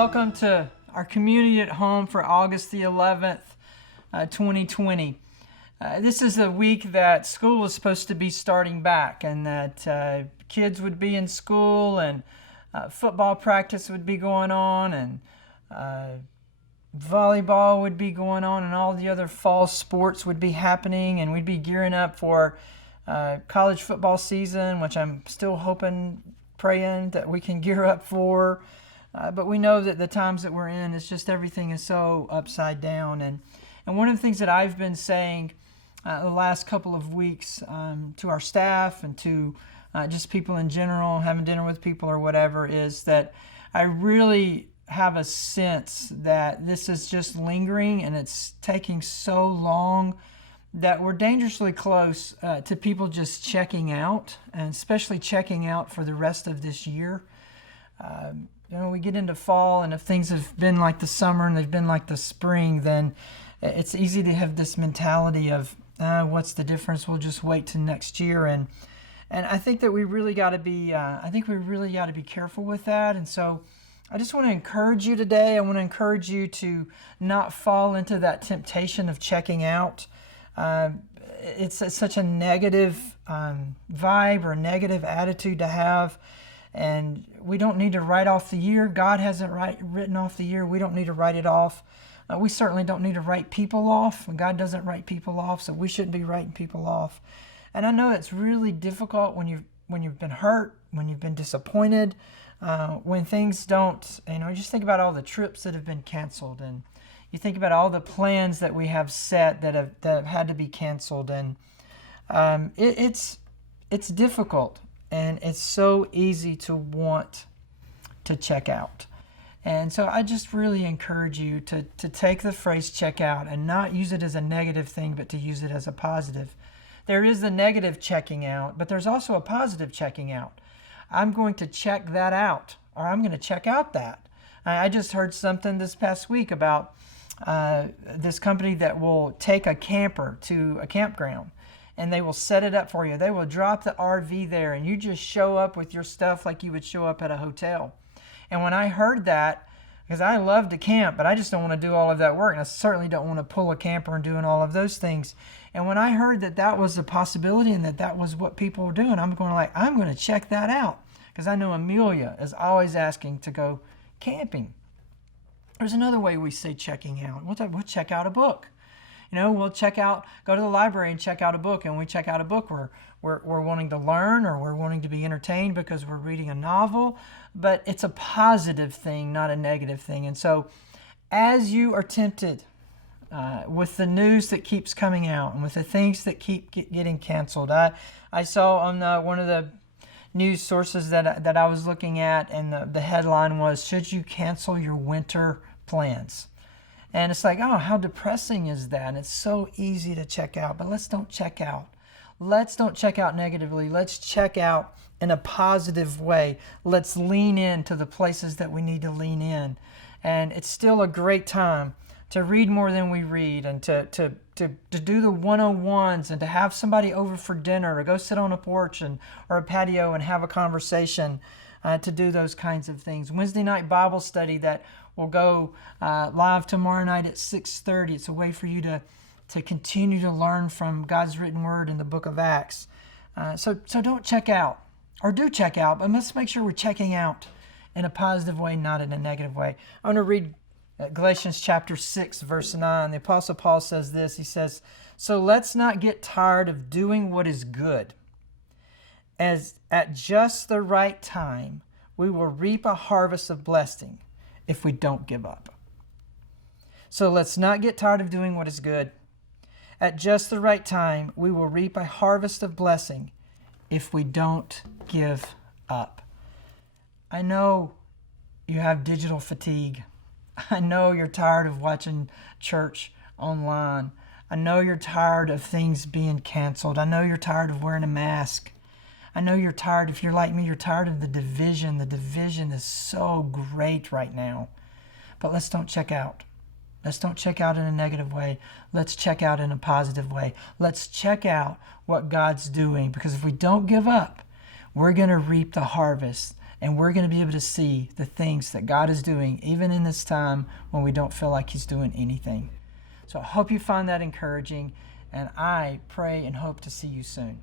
welcome to our community at home for August the 11th, 2020. This is the week that school was supposed to be starting back, and that kids would be in school, and football practice would be going on, and volleyball would be going on, and all the other fall sports would be happening, and we'd be gearing up for college football season, which I'm still hoping, praying that we can gear up for. But we know that the times that we're in, it's just everything is so upside down. And one of the things that I've been saying the last couple of weeks to our staff and to just people in general, having dinner with people or whatever, is that I really have a sense that this is just lingering and it's taking so long that we're dangerously close to people just checking out, and especially checking out for the rest of this year. We get into fall, and if things have been like the summer and they've been like the spring, then it's easy to have this mentality of, what's the difference? We'll just wait till next year. And I think that we really got to be, careful with that. And so I just want to encourage you today. I want to encourage you to not fall into that temptation of checking out. It's such a negative vibe or negative attitude to have. And we don't need to write off the year. God hasn't written off the year. We don't need to write it off. We certainly don't need to write people off. God doesn't write people off, so we shouldn't be writing people off. And I know it's really difficult when you've been hurt, when you've been disappointed, when things don't. Just think about all the trips that have been canceled, and you think about all the plans that we have set that have had to be canceled, and it's difficult. And it's so easy to want to check out. And so I just really encourage you to take the phrase check out and not use it as a negative thing, but to use it as a positive. There is the negative checking out, but there's also a positive checking out. I'm going to check that out, or I'm going to check out that. I just heard something this past week about this company that will take a camper to a campground, and they will set it up for you. They will drop the RV there, and you just show up with your stuff like you would show up at a hotel. And when I heard that, because I love to camp, but I just don't want to do all of that work, and I certainly don't want to pull a camper and doing all of those things. And when I heard that that was a possibility and that was what people were doing, I'm going to check that out, because I know Amelia is always asking to go camping. There's another way we say checking out. We'll check out a book. We'll go to the library and check out a book, and we check out a book we're wanting to learn, or we're wanting to be entertained because we're reading a novel, but it's a positive thing, not a negative thing. And so as you are tempted with the news that keeps coming out and with the things that keep getting canceled, I saw on one of the news sources that I was looking at, and the headline was, "Should you cancel your winter plans?" And it's like, oh, how depressing is that? And it's so easy to check out, but let's don't check out. Let's don't check out negatively. Let's check out in a positive way. Let's lean into the places that we need to lean in. And it's still a great time to read more than we read, and to do the 101s, and to have somebody over for dinner, or go sit on a porch or a patio and have a conversation, to do those kinds of things. Wednesday night Bible study that will go live tomorrow night at 6:30. It's a way for you to continue to learn from God's written word in the book of Acts. So don't check out, or do check out, but let's make sure we're checking out in a positive way, not in a negative way. I want to read Galatians chapter 6, verse 9. The Apostle Paul says this. He says, "So let's not get tired of doing what is good. As at just the right time, we will reap a harvest of blessing if we don't give up." So let's not get tired of doing what is good. At just the right time, we will reap a harvest of blessing if we don't give up. I know you have digital fatigue. I know you're tired of watching church online. I know you're tired of things being canceled. I know you're tired of wearing a mask. I know you're tired. If you're like me, you're tired of the division. The division is so great right now. But let's don't check out. Let's don't check out in a negative way. Let's check out in a positive way. Let's check out what God's doing, because if we don't give up, we're going to reap the harvest And we're going to be able to see the things that God is doing, even in this time when we don't feel like He's doing anything. So I hope you find that encouraging, and I pray and hope to see you soon.